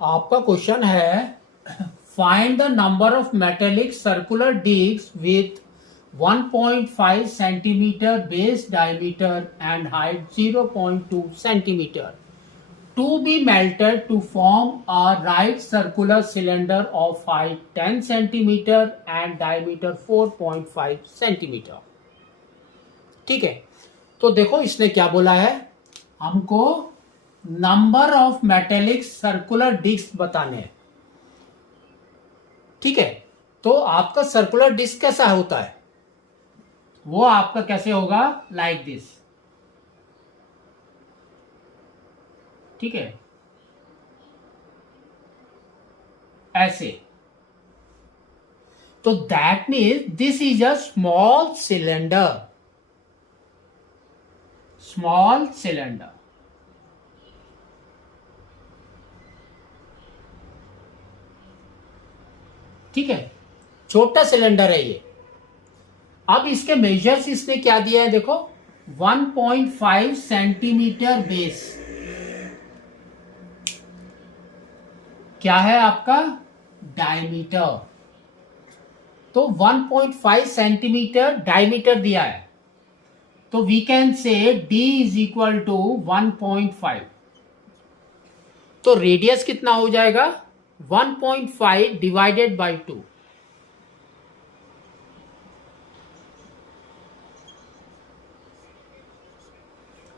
आपका क्वेश्चन है find the number of metallic circular disc with 1.5 centimetre base diameter and height 0.2 centimetre to be melted to form a right circular cylinder of height 10 centimeter and diameter 4.5 centimetre. ठीक है, तो देखो इसने क्या बोला है, हमको number of metallic circular disc बताने हैं। ठीक है, तो आपका सर्कुलर डिस्क कैसा होता है, वो आपका कैसे होगा, लाइक दिस। ठीक है, ऐसे। तो that means this is a small cylinder, small cylinder. ठीक है, छोटा सिलेंडर है ये। अब इसके मेजर्स इसने क्या दिया है, देखो 1.5 सेंटीमीटर बेस, क्या है आपका डायमीटर, तो 1.5 सेंटीमीटर डायमीटर दिया है, तो we can say d is equal to 1.5। तो रेडियस कितना हो जाएगा, 1.5 डिवाइडेड बाई 2।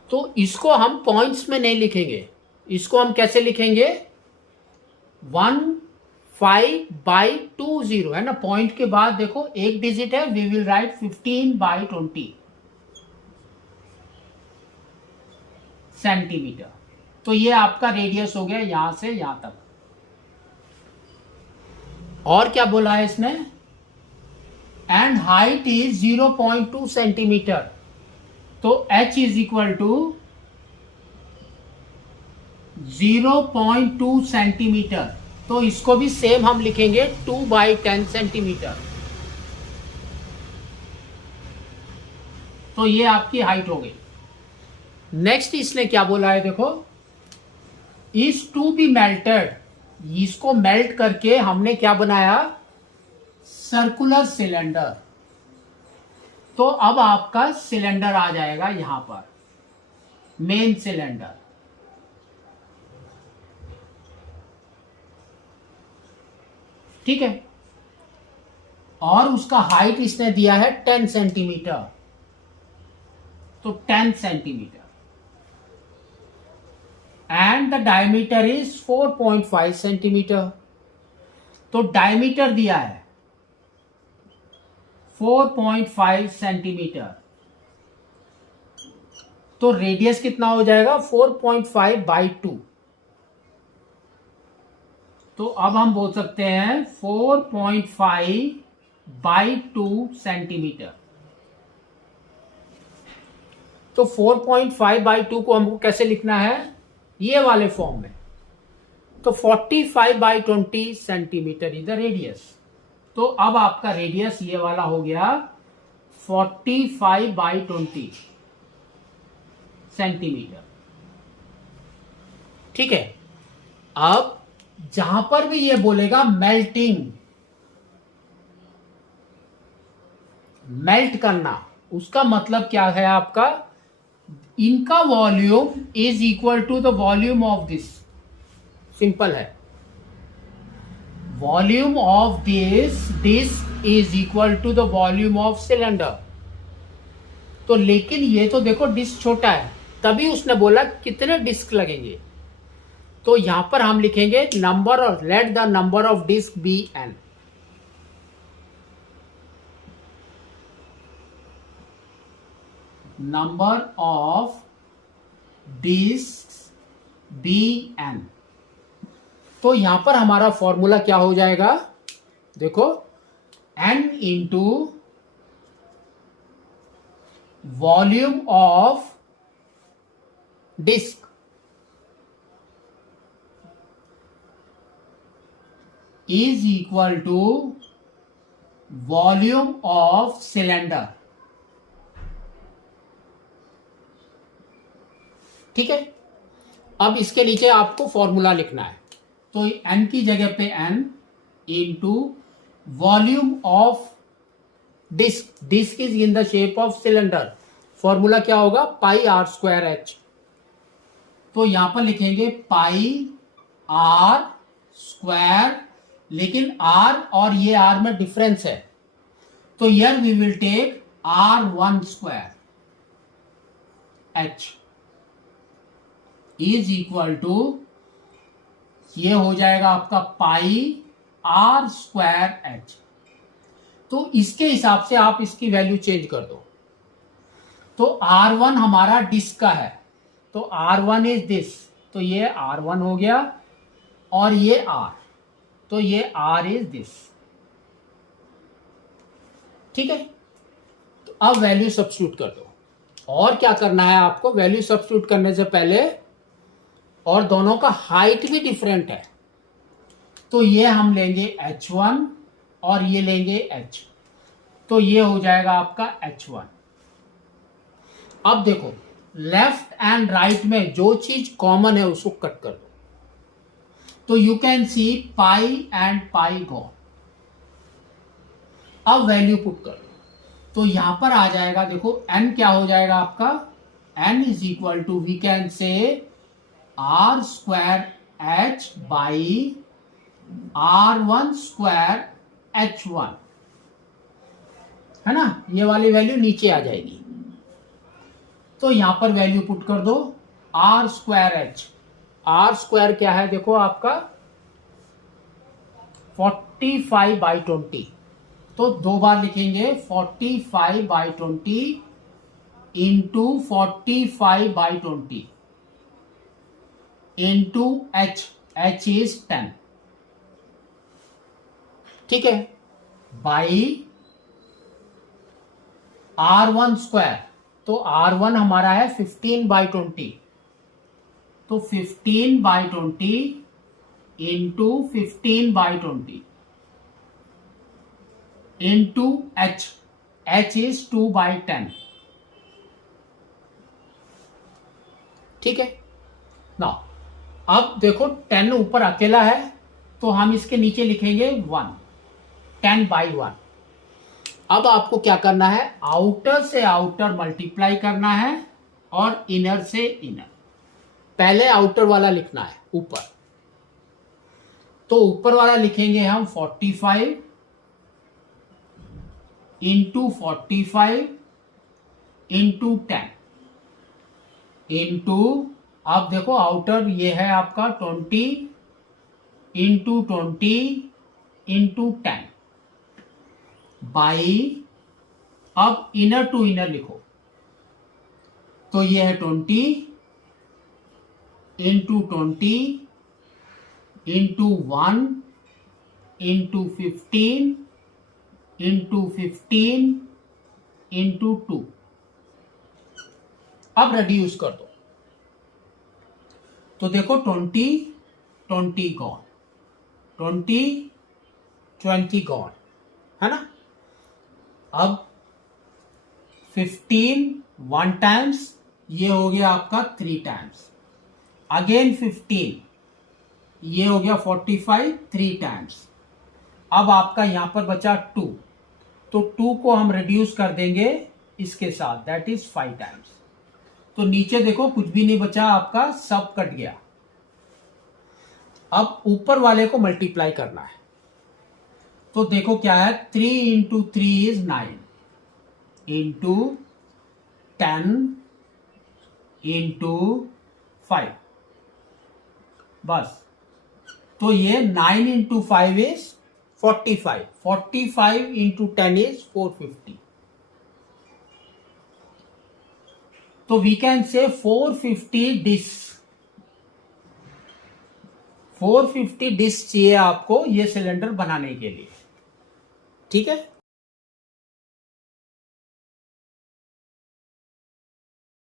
तो इसको हम पॉइंट्स में नहीं लिखेंगे, इसको हम कैसे लिखेंगे, 1.5/20 है ना, पॉइंट के बाद देखो एक डिजिट है, वी विल राइट 15/20 सेंटीमीटर। तो ये आपका रेडियस हो गया यहां से यहां तक। और क्या बोला है इसने, एंड हाइट इज 0.2 सेंटीमीटर, तो h is equal to 0.2 centimetre. तो इसको भी सेम हम लिखेंगे 2/10 सेंटीमीटर। तो ये आपकी हाइट हो गई। नेक्स्ट इसने क्या बोला है, देखो इज टू बी मेल्टेड, इसको मेल्ट करके हमने क्या बनाया, सर्कुलर सिलेंडर। तो अब आपका सिलेंडर आ जाएगा यहां पर, मेन सिलेंडर। ठीक है, और उसका हाइट इसने दिया है 10 सेंटीमीटर, तो 10 centimetre, and the diameter is 4.5 centimetre. तो डायमीटर दिया है 4.5 सेंटीमीटर, तो रेडियस कितना हो जाएगा, 4.5/2। तो अब हम बोल सकते हैं 4.5/2 सेंटीमीटर। तो 4.5/2 को हमको कैसे लिखना है, ये वाले फॉर्म में। तो 45/20 सेंटीमीटर इज द रेडियस। तो अब आपका रेडियस ये वाला हो गया 45/20 सेंटीमीटर। ठीक है, अब जहां पर भी ये बोलेगा मेल्टिंग, मेल्ट करना, उसका मतलब क्या है आपका, इनका volume is equal to the volume of this. Simple है, volume of this disk is equal to the volume of cylinder. तो लेकिन ये तो देखो डिस्क छोटा है, तभी उसने बोला कितने डिस्क लगेंगे। तो यहां पर हम लिखेंगे number of, let the number of disc be n. Number of disc be n. तो यहां पर हमारा फॉर्मूला क्या हो जाएगा, देखो n into volume of disc is equal to volume of cylinder. ठीक है, अब इसके नीचे आपको फॉर्मूला लिखना है। तो n की जगह पे n into volume of disc, disc is in the shape of cylinder, formula क्या होगा पाई आर स्क्वायर एच। तो यहां पर लिखेंगे पाई आर स्क्वायर, लेकिन आर और ये आर में डिफरेंस है, तो here we will take R1 square H is equal to, ये हो जाएगा आपका पाई आर स्क्वायर एच। तो इसके हिसाब से आप इसकी वैल्यू चेंज कर दो। तो R1 हमारा डिस्क का है, तो R1 इज दिस, तो ये R1 हो गया, और ये R, तो ये R इज दिस। ठीक है, तो अब वैल्यू सब्स्टिट्यूट कर दो। और क्या करना है आपको, वैल्यू सब्स्टिट्यूट करने से पहले, और दोनों का हाइट भी डिफरेंट है, तो ये हम लेंगे H1 और ये लेंगे H, तो ये हो जाएगा आपका H1। अब देखो लेफ्ट एंड राइट में जो चीज कॉमन है उसको कट कर दो, तो you can see pi and pi gone. अब वैल्यू पुट कर दो, तो यहां पर आ जाएगा, देखो n क्या हो जाएगा आपका, n is equal to we can say r square h by R1 square H1, है ना, ये वाली वैल्यू नीचे आ जाएगी। तो यहां पर वैल्यू पुट कर दो, r square h, r square क्या है देखो आपका 45/20, तो दो बार लिखेंगे 45/20 into 45/20 into H, H is 10, ठीक है, बाई R1 स्क्वायर, तो R1 हमारा है 15/20, तो 15/20 into 15/20 into H, H is 2/10, ठीक है ना। अब देखो 10 ऊपर अकेला है, तो हम इसके नीचे लिखेंगे 1, 10/1। अब आपको क्या करना है, आउटर से आउटर मल्टीप्लाई करना है और इनर से इनर। पहले आउटर वाला लिखना है ऊपर, तो ऊपर वाला लिखेंगे हम 45 इंटू 45 इंटू 10 इंटू, अब देखो आउटर ये है आपका 20 इंटू 20 इंटू 10 बाई, अब इनर टू इनर लिखो, तो ये है 20 into 20 into 1 into 15 into 15 into 2। अब रिड्यूस कर दो, तो देखो 20 20 गॉन, 20 20 गॉन, है ना। अब 15 1 टाइम्स, ये हो गया आपका 3 टाइम्स, अगेन 15, ये हो गया 45 3 टाइम्स। अब आपका यहां पर बचा 2, तो 2 को हम रिड्यूस कर देंगे इसके साथ, दैट इज 5 टाइम्स। तो नीचे देखो कुछ भी नहीं बचा आपका, सब कट गया। अब ऊपर वाले को मल्टीप्लाई करना है, तो देखो क्या है, 3 इंटू 3 इज 9 इंटू 10 इंटू 5, बस। तो ये 9 इंटू 5 इज 45, 45 इंटू 10 इज 450, तो वी कैन से 450 डिस्क, 450 डिस्क चाहिए आपको ये सिलेंडर बनाने के लिए, ठीक है।